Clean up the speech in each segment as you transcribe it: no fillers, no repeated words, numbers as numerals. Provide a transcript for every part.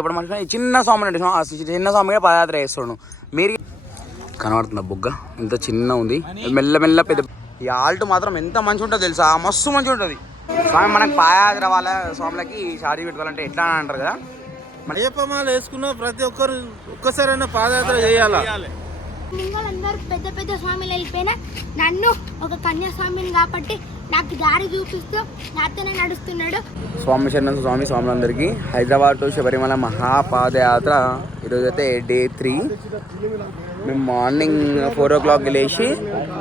ఇప్పుడు మనకి చిన్న స్వామి అంటే చిన్న స్వామిగా పాదయాత్ర చేస్తాడు. మీరు కనబడుతుందా బుగ్గ ఇంత చిన్న ఉంది, మెల్లమెల్ల పెద్ద. ఈ ఆల్ట్ మాత్రం ఎంత మంచిగా ఉంటుందో తెలుసా, మస్తు మంచిగా ఉంటుంది. స్వామి మనకు పాదయాత్ర వాళ్ళ స్వాములకి ఛార్జీ పెట్టుకోవాలంటే ఎట్లా అంటారు కదా, అయ్యప్పమాల వేసుకున్న ప్రతి ఒక్కరు ఒక్కసారైనా పాదయాత్ర చేయాలి. అందరూ పెద్ద పెద్ద స్వామిలు వెళ్ళిపోయినా నన్ను ఒక కన్యాస్వామిని కాబట్టి నాకు దారి చూపిస్తూ నాతోనే నడుస్తున్నాడు. స్వామి శరణం స్వామి స్వాములందరికీ హైదరాబాద్ టు శబరిమల మహాపాదయాత్ర ఈరోజు అయితే డే 3. మేము మార్నింగ్ 4 o'clock లేచి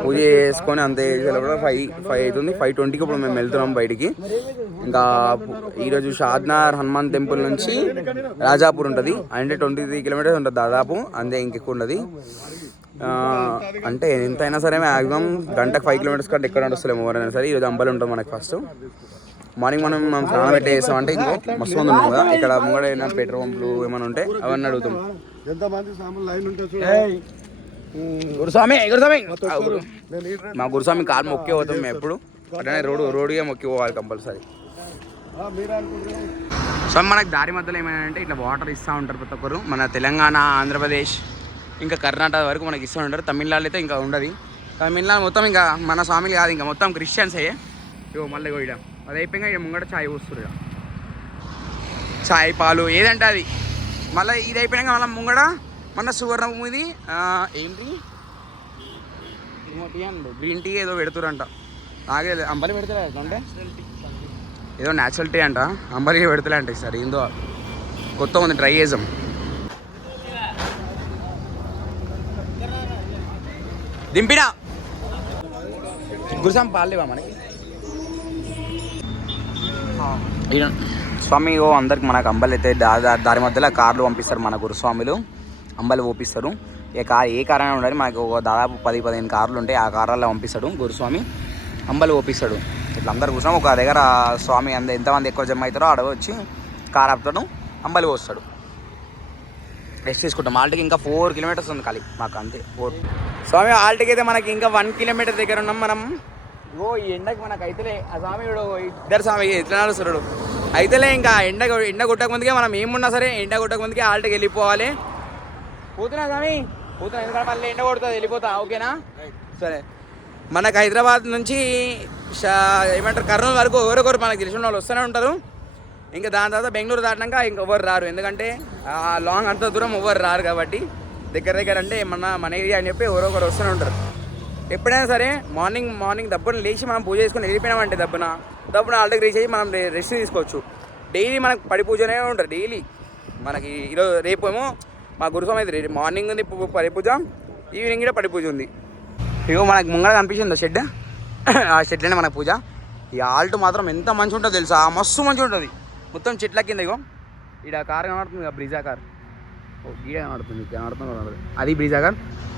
పూజ చేసుకొని అంతే కూడా 5 అవుతుంది. 5:20కి ఇప్పుడు మేము వెళ్తున్నాం బయటికి. ఇంకా ఈరోజు షాద్నగర్ హనుమాన్ టెంపుల్ నుంచి రాజాపూర్ ఉంటుంది, అంటే 23 kilometers ఉంటుంది దాదాపు, అంతే ఇంకెక్కువ ఉండదు. అంటే ఎంతైనా సరే మ్యాక్సిమం గంటకు 5 kilometers కంటే ఎక్కడ నడుస్తలేము ఎవరైనా సరే. ఈరోజు అంబలి ఉంటుంది మనకి. ఫస్ట్ మార్నింగ్ మనం స్నానం పెట్టి వేస్తామంటే ఇంకో మస్తు మంది ఉన్నాం కదా, ఇక్కడ ముంగడ ఏమైనా పెట్రోల్ పంపులు ఏమైనా ఉంటే అవన్నీ అడుగుతాం. గురుస్వామి గురుస్వామి మా గురుస్వామి కాలు మొక్కి పోతాం మేము ఎప్పుడు, అట్లనే రోడ్డుగా మొక్కి పోవాలి కంపల్సరీ. సో మనకు దారి మధ్యలో ఏమైనా ఇట్లా వాటర్ ఇస్తూ ఉంటారు ప్రతి ఒక్కరు. మన తెలంగాణ, ఆంధ్రప్రదేశ్ ఇంకా కర్ణాటక వరకు మనకి ఇస్తూ ఉంటారు. తమిళనాడు అయితే ఇంకా ఉండదు. తమిళనాడు మొత్తం ఇంకా మన స్వామిలు కాదు, ఇంకా మొత్తం క్రిస్టియన్స్ అయ్యే. ఇగో మళ్ళీ ఇక అది అయిపోయినా ఇక ముంగట ఛాయ్ పోస్తారు, ఇక ఛాయ్ పాలు ఏదంటే అది. మళ్ళీ ఇది అయిపోయినాక మళ్ళీ ముంగడ మన సువర్ణభూమిది ఏంటి గ్రీన్ టీ ఏదో పెడుతురంట. నాకే అంబలి పెడతలే అంటే ఏదో న్యాచురల్ టీ అంట, అంబలి పెడతలే అంట. ఈసారి ఏందో కొత్త ఉంది, ట్రై చేసాం. దింపినా గురుస్వామి పాలేవా మనకి స్వామి. ఓ అందరికి మనకు అంబలి అయితే దారి మధ్యలో కార్లు పంపిస్తారు మన గురుస్వాములు, అంబలి ఓపిస్తారు. ఏ కార్ అయినా ఉండాలి మనకు దాదాపు 10-15 కార్లు ఉంటాయి. ఆ కార్లలో పంపిస్తాడు గురుస్వామి, అంబలి ఓపిస్తాడు. ఇట్లా అందరు కూర్చొని ఒక దగ్గర స్వామి ఎంతమంది ఎక్కువ జమ అవుతారో ఆడ వచ్చి కార్ ఆపుతాడు, అంబలి పోస్తాడు. రెస్ట్ తీసుకుంటాం. ఆల్ట్కి ఇంకా 4 kilometers ఉంది ఖాళీ మాకు, అంతే 4. స్వామి ఆల్ట్కి అయితే మనకి ఇంకా 1 kilometer దగ్గర ఉన్నాం మనం. ఓ ఈ ఎండకి మనకు అయితేలే ఆ స్వామి ఇద్దరు స్వామి ఎట్లా నడుస్తున్నాడు అయితేలే. ఇంకా ఎండ కొట్టక ముందుకే మనం ఏమున్నా సరే ఎండ కొట్టక ముందుకే ఆల్ట్కి వెళ్ళిపోవాలి. పోతున్నా స్వామి పోతున్నా, ఎందుకంటే మళ్ళీ ఎండ కొడుతుంది వెళ్ళిపోతా. ఓకేనా సరే. మనకు హైదరాబాద్ నుంచి ఏమంటారు కర్నూలు వరకు ఎవరొకరు మనకు తెలిసిన వాళ్ళు వస్తూనే ఉంటారు. ఇంకా దాని తర్వాత బెంగళూరు దాటినాక ఇంకెవ్వరు రారు, ఎందుకంటే లాంగ్ అంత దూరం ఎవ్వరు రారు కాబట్టి. దగ్గర అంటే మన ఏరియా అని చెప్పి ఎవరొకరు వస్తూనే ఉంటారు. ఎప్పుడైనా సరే మార్నింగ్ దబ్బున లేచి మనం పూజ చేసుకొని వెళ్ళిపోయినామంటే దబ్బున ఆల్రెడీ రీచ్ అయ్యి మనం రెస్ట్ తీసుకోవచ్చు. డైలీ మనకు పడి పూజనే ఉంటుంది డైలీ మనకి. ఈరోజు రేపేమో మా గురుస్వామి అయితే మార్నింగ్ ఉంది పడి పూజ, ఈవినింగ్ కూడా పడి పూజ ఉంది. ఇగో మనకు ముంగడ కనిపించింది షెడ్, ఆ షెడ్లోనే మన పూజ. ఈ ఆల్ట్ మాత్రం ఎంత మంచిగా ఉంటుందో తెలుసా, మస్తు మంచిగా ఉంటుంది. మొత్తం చెట్ల కింద ఇగో ఇక్కడ కార్ కనబడుతుంది కదా, బ్రిజా కార్. ఓ గీడ కనబడుతుంది అది బ్రిజా కార్.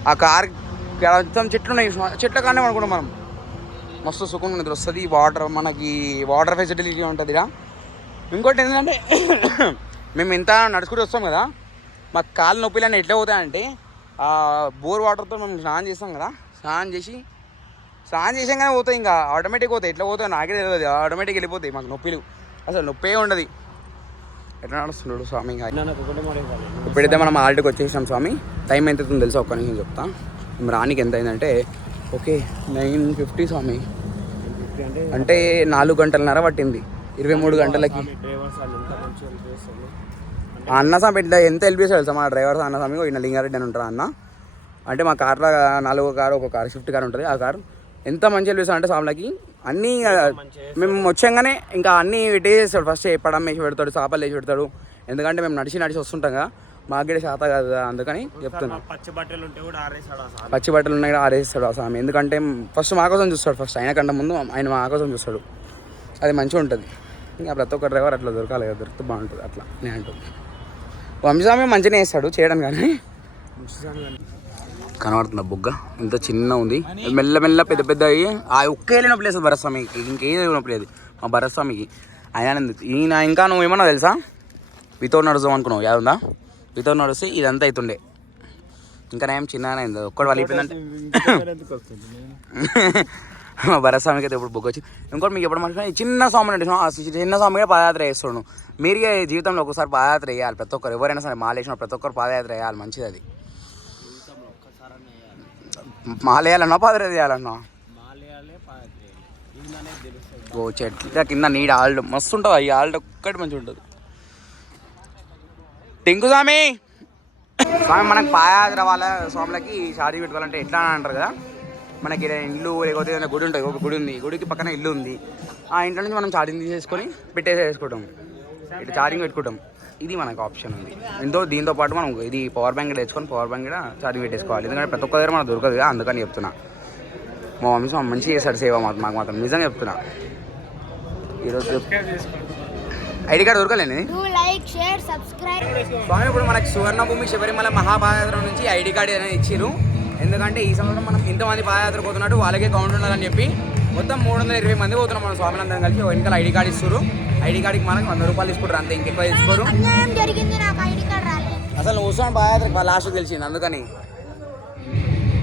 ఆ కార్ మొత్తం చెట్లు ఉన్నాయి, చెట్ల కానే అనుకుంటాం మనం. మస్తు సుఖం నిద్ర వస్తుంది. మనకి వాటర్ ఫెసిలిటీ ఉంటుంది ఇక్కడ. ఇంకోటి ఏంటంటే మేము ఎంత నడుచుకుంటూ వస్తాం కదా, మాకు కాళ్ళు నొప్పిలన్నీ ఎట్లా పోతాయంటే బోర్ వాటర్తో మేము స్నానం చేస్తాం కదా, స్నానం చేసాగానే పోతాయి. ఇంకా ఆటోమేటిక్ పోతాయి. ఎట్లా పోతాయి నాకే తెలియదు, ఆటోమేటిక్ వెళ్ళిపోతాయి మాకు నొప్పిలు. అసలు నొప్పే ఉండదు. ఎట్లా నడుస్తున్నాడు స్వామి. ఇప్పుడైతే మనం ఆల్ట్కి వచ్చేసాం స్వామి. టైం ఎంత అవుతుందో తెలుసా, ఒక్క నిమిషం చెప్తా. మేము రానికి ఎంత అయిందంటే ఓకే 9:50 స్వామి, అంటే 4 గంటలన్నర పట్టింది 23 గంటలకి. అన్న స్వామి ఇట్లా ఎంత హెల్ప్ చేస్తాడు తెలుసా మా డ్రైవర్ అన్న స్వామి. ఈయన లింగారెడ్డి అని ఉంటారు అన్న. అంటే మా కార్లో 4 కారు, ఒక కారు స్విఫ్ట్ కార్ ఉంటుంది. ఆ కారు ఎంత మంచిగా హెల్ప్ చేస్తాడు అంటే స్వామిలకి. అన్నీ మేము వచ్చాగానే ఇంకా అన్నీ వేసేస్తాడు. ఫస్ట్ చెప్పడం వేసి పెడతాడు, చేపలు వేసి పెడతాడు. ఎందుకంటే మేము నడిచి వస్తుంటాం కదా, మాకు కూడా శాత కాదు, అందుకని చెప్తున్నాను. పచ్చి బట్టలు ఉన్నాయి కూడా ఆరేస్తాడు ఆ స్వామి. ఎందుకంటే ఫస్ట్ మా కోసం చూస్తాడు, ఫస్ట్ ఆయన కంటే ముందు ఆయన మా కోసం చూస్తాడు. అది మంచిగా ఉంటుంది. ఇంకా ప్రతి ఒక్క డ్రైవర్ అట్లా దొరకాలి కదా, దొరికితే బాగుంటుంది. అట్లా నేను అంటుంది. వంశస్వామి మంచిగానే వేస్తాడు చేయడం, కానీ కనబడుతుంది బుగ్గ ఇంత చిన్న ఉంది, మెల్లమెల్ల పెద్ద అయ్యి ఆ ఒక్క వెళ్ళిన ప్లేస్ భరస్వామికి, ఇంకేం నొప్పి లేదు మా భరస్వామికి. ఈయన ఇంకా నువ్వు ఏమన్నా తెలుసా, వితౌట్ నడుస్తాం అనుకున్నావు యాదుందా, వితౌట్ నడిస్తే ఇదంతా అవుతుండే. ఇంకా నేను చిన్నగానే అయింది ఒక్కటి వలిపోయిందంటే భరతస్వామికి అయితే ఇప్పుడు బుక్ వచ్చింది. ఇంకోటి మీకు ఎప్పుడు మర్చిపోయి చిన్న స్వామి అంటే చిన్న స్వామి కూడా పాదయాత్ర చేస్తున్నాడు. మీరు జీవితంలో ఒకసారి పాదయాత్ర వేయాలి. ప్రతి ఒక్కరు ఎవరైనా సరే మాల వేసిన ప్రతి ఒక్కరు పాదయాత్ర వేయాలి. మంచిది అది. మాల వేయాలన్నా పాదయాత్ర చేయాలన్నా ఓ చెట్ల కింద నీడ ఆల్డ్ మస్తు ఉంటుంది. ఈ ఆల్డ్ ఒక్కటి మంచిగా ఉంటుంది. టింకు స్వామి స్వామి మనకు పాదయాత్ర వాళ్ళ స్వాములకి ఛార్జీ పెట్టుకోవాలంటే ఎట్లా అని అంటారు కదా. మనకి ఇల్లు లేకపోతే ఏదైనా గుడి ఉంటుంది. ఒక గుడి ఉంది, గుడికి పక్కన ఇల్లు ఉంది. ఆ ఇంట్లో నుంచి మనం ఛార్జింగ్ తీసేసుకొని పెట్టేసేసుకుంటాం. ఇట్లా ఛార్జింగ్ పెట్టుకుంటాం. ఇది మనకు ఆప్షన్ ఉంది. దీంతో పాటు మనం ఇది పవర్ బ్యాంక్ తెచ్చుకొని పవర్ బ్యాంక్ కూడా ఛార్జింగ్ పెట్టేసుకోవాలి. ఎందుకంటే ప్రతి ఒక్క దగ్గర మనకు దొరకదు కదా, అందుకని చెప్తున్నా. మా మమ్మీ స్వామి మంచిగా చేస్తాడు సేవ మాకు మాత్రం నిజంగా చెప్తున్నా. ఈరోజు ఐడి కార్డు దొరకలేని స్వామి ఇప్పుడు మనకి సువర్ణభూమి శబరిమల మహాపాదయాత్ర నుంచి ఐడి కార్డు అనేది ఇచ్చారు. ఎందుకంటే ఈ సంవత్సరం మనం ఇంతమంది పాదయాత్ర పోతున్నట్టు వాళ్ళకే కౌంట్ ఉండాలని చెప్పి మొత్తం 320 మంది పోతున్నాం మనం స్వామిలందరం కలిసి. వెనకాల ఐడి కార్డు ఇస్తారు. ఐడి కార్డుకి మనకు 100 రూపాయలు తీసుకుంటారు, అంతే ఇంకెక్కువ తీసుకోరు. అసలు నువ్వు వస్తున్నాను పాదయాత్ర లాస్ట్ తెలిసింది. అందుకని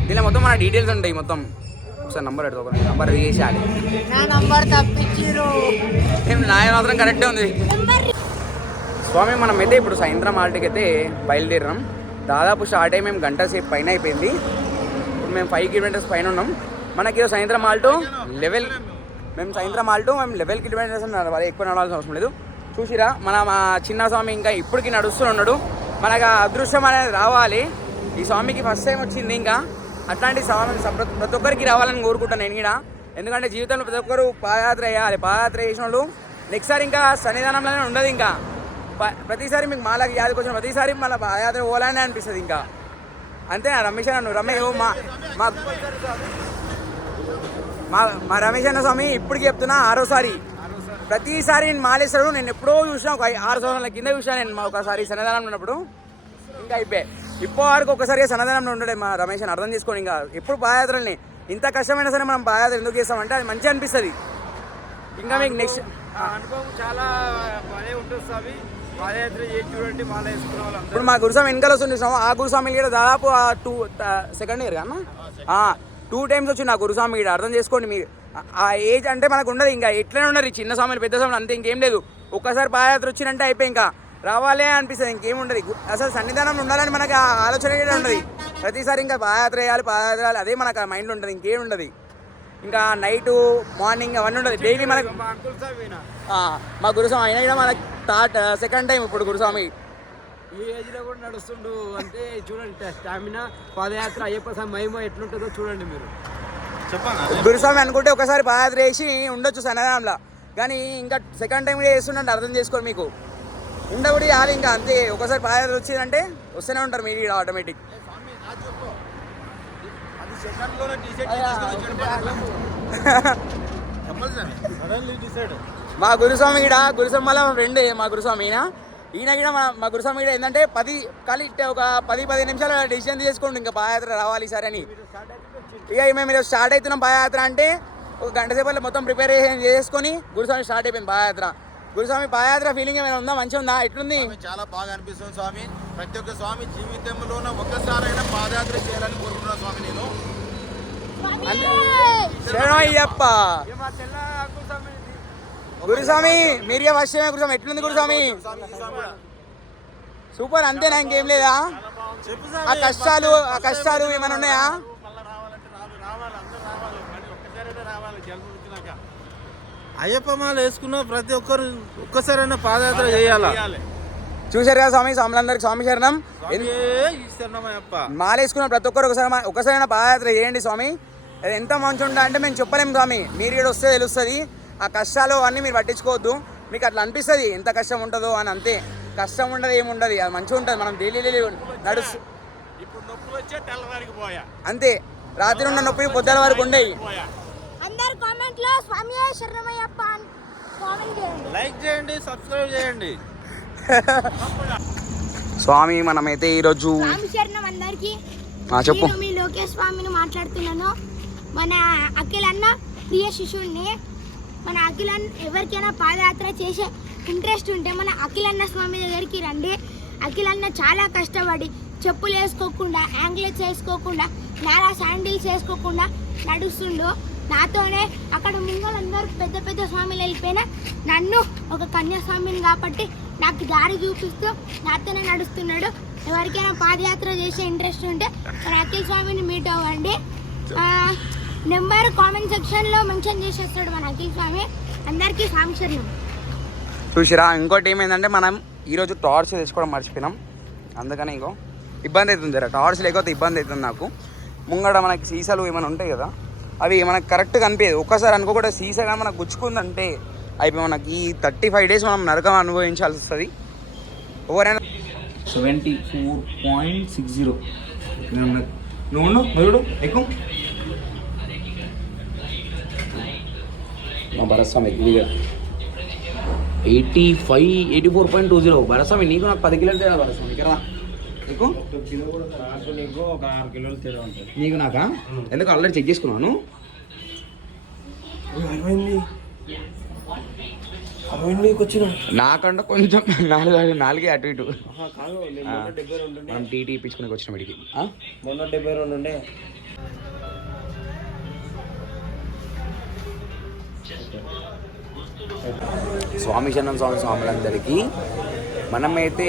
దీనిలో మొత్తం మన డీటెయిల్స్ ఉంటాయి. మొత్తం ఒకసారి నంబర్ పెట్టుకో, నంబర్ చేసేయాలి. నా మాత్రం కరెక్టే ఉంది. స్వామి మనం అయితే ఇప్పుడు సాయంత్రం ఆల్ట్కి అయితే బయలుదేరాం. దాదాపు స్టార్ట్ అయ్యి మేము గంట సేపు పైన అయిపోయింది. ఇప్పుడు మేము 5 కిలోమీటర్స్ పైన ఉన్నాం. మనకి సాయంత్రం ఆల్టో మేము 11 కిలోమీటర్స్ నడవాలి. ఎక్కువ నడవాల్సిన అవసరం లేదు. చూసిరా మా చిన్న స్వామి ఇంకా ఇప్పటికి నడుస్తూ ఉన్నాడు. మనకు అదృష్టం అనేది రావాలి. ఈ స్వామికి ఫస్ట్ టైం వచ్చింది. ఇంకా అట్లాంటి స్వామి ప్రతి ఒక్కరికి రావాలని కోరుకుంటాను నేను కూడా. ఎందుకంటే జీవితంలో ప్రతి ఒక్కరు పాదయాత్ర వేయాలి. పాదయాత్ర చేసిన వాళ్ళు నెక్స్ట్ సారి ఇంకా సన్నిధానంలోనే ఉండదు. ఇంకా ప్రతిసారి మీకు మాలకి యాదకి వచ్చిన ప్రతిసారి మళ్ళీ పాదయాత్ర పోవాలని అనిపిస్తుంది. ఇంకా అంతేనా రమేష్ అన్న? రమేష్ మా రమేష్ అన్న స్వామి ఇప్పటికి చెప్తున్నా 6వ ప్రతిసారి నేను మాలేస్తాడు. నేను ఎప్పుడో చూసినా, ఒక 6 సంవత్సరాల కింద చూసాను నేను ఒకసారి సన్నదానంలో ఉన్నప్పుడు. ఇంకా అయిపోయాయి. ఇప్పటి వరకు ఒకసారి సన్నదానంలో ఉండడే మా రమేష్ అని అర్థం చేసుకోండి. ఇంకా ఎప్పుడు పాదయాత్రల్ని ఇంత కష్టమైనా సరే మనం పాదయాత్ర ఎందుకు చేస్తామంటే అది మంచిగా అనిపిస్తుంది. ఇంకా మీకు నెక్స్ట్ అనుభవం చాలా బాగా ఉంటుంది స్వామి. పాదయాత్ర చేసి చూడండి, మాల వేసుకున్న వాళ్ళు. ఇప్పుడు మా గురుస్వామి వెనకాల వస్తుంది. ఆ గురుస్వామి కూడా దాదాపు 2nd ఇయర్ కన్నా 2 times వచ్చి నా గురుస్వామి కూడా అర్థం చేసుకోండి. మీరు ఆ ఏజ్ అంటే మనకు ఉండదు. ఇంకా ఎట్లనే ఉండరు చిన్న స్వామిని పెద్ద స్వామిని, అంతే ఇంకేం లేదు. ఒక్కసారి పాదయాత్ర వచ్చినంటే అయిపోయి ఇంకా రావాలే అనిపిస్తుంది. ఇంకేం ఉండదు. అసలు సన్నిధానం ఉండాలని మనకు ఆలోచన కూడా ఉండదు. ప్రతిసారి ఇంకా పాదయాత్ర వేయాలి అదే మనకు మైండ్లో ఉంటుంది. ఇంకేం ఉండదు. ఇంకా నైటు మార్నింగ్ అవన్నీ ఉండదు. డైలీ మనకు మా గురుస్వామి అయినా కూడా మనకి 2nd టైం ఇప్పుడు గురుస్వామి ఈ ఏజ్లో కూడా నడుస్తుండు. అంటే చూడండి స్టామినా. పాదయాత్ర అయ్యప్ప స్వామి మహిమ ఎట్లుంటుందో చూడండి మీరు. చెప్పండి. గురుస్వామి అనుకుంటే ఒకసారి పాదయాత్ర వేసి ఉండొచ్చు సన్నదానంలో, కానీ ఇంకా 2nd టైం కూడా వేస్తుండే అర్థం చేసుకోండి. మీకు ఉండబడి అది ఇంకా అంతే. ఒకసారి పాదయాత్ర వచ్చిందంటే వస్తూనే ఉంటారు మీరు ఆటోమేటిక్. మా గురుస్వామి కూడా గురుస్వామి వల్ల ఫ్రెండ్. మా గురుస్వామి ఈయన కూడా మా గురుస్వామి కూడా ఏంటంటే 10-15 నిమిషాలు డిసిజన్ తీసుకోండి ఇంకా పాదయాత్ర రావాలి సరే అని. ఇక మేము స్టార్ట్ అవుతున్నాం పాదయాత్ర అంటే ఒక గంట సేపట్లో మొత్తం ప్రిపేర్ చేసుకొని గురుస్వామి స్టార్ట్ అయిపోయింది పాదయాత్ర. గురుస్వామి పాదయాత్ర ఫీలింగ్ ఏమైనా ఉందా? మంచిగా ఉందా? ఎట్లుంది? చాలా బాగా అనిపిస్తుంది స్వామి. ప్రతి ఒక్క స్వామి జీవితంలోనే ఒక్కసారైనా పాదయాత్ర చేయాలని కోరుకుంటున్నా స్వామి. నేను శరణయ్యప్ప గురుస్వామి మీరే వర్షమే. గురుస్వామి ఎట్లుంది గురుస్వామి? సూపర్ అంతేనా? ఇంకేం లేదా? ఆ కష్టాలు ఏమైనా ఉన్నాయా? అయ్యప్ప మాల వేసుకున్న ప్రతి ఒక్కరు ఒక్కసారైనా పాదయాత్ర చేయాలి. చూసారు కదా స్వామి, స్వాములందరికి స్వామి శరణం. మాల వేసుకున్న ప్రతి ఒక్కరు ఒకసారైనా పాదయాత్ర చేయండి స్వామి. ఎంత మంచి ఉంటా అంటే మేము చెప్పలేము స్వామి. మీరు ఇక్కడ వస్తే తెలుస్తుంది. ఆ కష్టాలు అన్నీ మీరు పట్టించుకోవద్దు. మీకు అట్లా అనిపిస్తుంది ఎంత కష్టం ఉంటుందో అని. అంతే, కష్టం ఉండదు ఏముండదు. అది మంచిగా ఉంటుంది. మనం డైలీ నడుస్తూ అంతే. రాత్రి ఉన్న నొప్పి పొద్దున వరకు ఉండేవి. లైక్ చేయండి, సబ్స్క్రైబ్ చేయండి. స్వామి మనమైతే ఈరోజు చెప్పు. మీ లోకేష్ స్వామిని మాట్లాడుతున్నాను. మన అఖిల్ అన్న ప్రియ శిష్యుడిని. మన అఖిల్ అన్న ఎవరికైనా పాదయాత్ర చేసే ఇంట్రెస్ట్ ఉంటే మన అఖిల్ అన్న స్వామి దగ్గరికి రండి. అఖిల్ అన్న చాలా కష్టపడి చెప్పులు వేసుకోకుండా, యాంగ్లెట్స్ వేసుకోకుండా, నారా శాండిల్స్ వేసుకోకుండా నడుస్తుండు. నాతోనే అక్కడ ముంగలందరూ పెద్ద పెద్ద స్వామిలు వెళ్ళిపోయినా నన్ను ఒక కన్యాస్వామిని కాబట్టి నాకు దారి చూపిస్తూ నాతోనే నడుస్తున్నాడు. ఎవరికైనా పాదయాత్ర చేసే ఇంట్రెస్ట్ ఉంటే మన అఖిల్ స్వామిని మీట్ అవ్వండి. నెంబర్ కామెంట్ సెక్షన్లో మెన్షన్ చేసేస్తాడు మన అఖిల్ స్వామి. అందరికీ సాంశర్యం. చూసిరా, ఇంకోటి ఏమైందంటే మనం ఈరోజు టార్చ్ తెచ్చుకోవడం మర్చిపోయినాం. అందుకని ఇంకో ఇబ్బంది అవుతుంది రా, టార్చ్ లేకపోతే ఇబ్బంది అవుతుంది నాకు. ముంగడ మనకి సీసాలు ఏమైనా ఉంటాయి కదా, అవి మనకు కరెక్ట్గా అనిపించదు. ఒక్కసారి అనుకోకుండా సీసా కానీ మనకు గుచ్చుకుందంటే అయిపోయి మనకి ఈ 35 days మనం నరకం అనుభవించాల్సి వస్తుంది. ఎవరైనా 74.60 నువ్వు మరుడు ఎక్కువ భరస్వామి 84.20 భరస్వామి. నీకు నాకు 10 కిలోలు తేడా భరస్వామి కదా. నీకు ఒక 6 కిలోలు తేడా ఉంటుంది నీకు నాకా? ఎందుకు ఆల్రెడీ చెక్ చేసుకున్నాను. 60 వచ్చిన నాకంటే కొంచెం 4 అటు ఇటు. కాదు మనం టీటీ ఇప్పించుకుని వచ్చిన వీడికి మొన్న 72 ఉండే. స్వామి శరణం స్వామి స్వాములందరికీ మనమైతే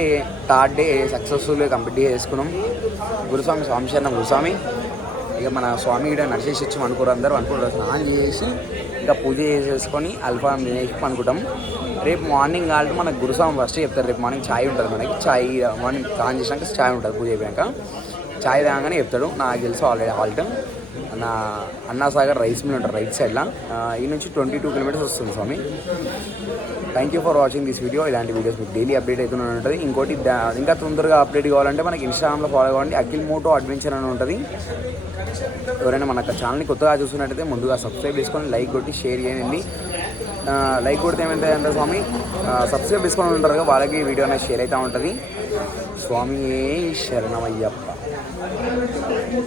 థర్డ్ డే సక్సెస్ఫుల్గా కంప్లీట్ చేసుకున్నాం. గురుస్వామి స్వామి శరణం గురుస్వామి. ఇక మన స్వామి ఇక్కడ నడిచేసి వచ్చాం అనుకోరు, అందరూ అనుకుంటారు. స్నానం చేసి ఇంకా పూజ చేసేసుకొని అల్ఫా తినేసి అనుకుంటాం. రేపు మార్నింగ్ కాబట్టి మనకు గురుస్వామి ఫస్ట్ చెప్తారు. రేపు మార్నింగ్ ఛాయ్ ఉంటుంది మనకి. ఛాయ్ మార్నింగ్ స్నానం చేసినాక ఛాయ్ ఉంటుంది పూజ అయిపోయాక. ఛాయ్ తాగానే చెప్తాడు. నాకు తెలుసు ఆల్రెడీ హాల్ట్ నా అన్నాసాగర్ రైస్ మిల్ ఉంటుంది రైట్ సైడ్లో. ఈ నుంచి 22 kilometers వస్తుంది స్వామి. Thank you for watching this video. ఇలాంటి వీడియోస్ మీకు డైలీ అప్డేట్ అవుతూనే ఉంటుంది. ఇంకోటి ఇంకా తొందరగా అప్డేట్ కావాలంటే మనకి ఇన్స్టాగ్రామ్లో ఫాలో కావండి. అఖిల్ మోటో అడ్వెంచర్ అని ఉంటుంది. ఎవరైనా మన ఛానల్ని కొత్తగా చూస్తున్నట్టయితే ముందుగా సబ్స్క్రైబ్ చేసుకొని లైక్ కొట్టి షేర్ చేయండి. లైక్ కొడితే ఏమైందంటే స్వామి సబ్స్క్రైబ్ చేసుకొని ఉంటారు కదా, వాళ్ళకి వీడియో అనేది షేర్ అవుతూ ఉంటుంది. స్వామి శరణమయ్యప్ప.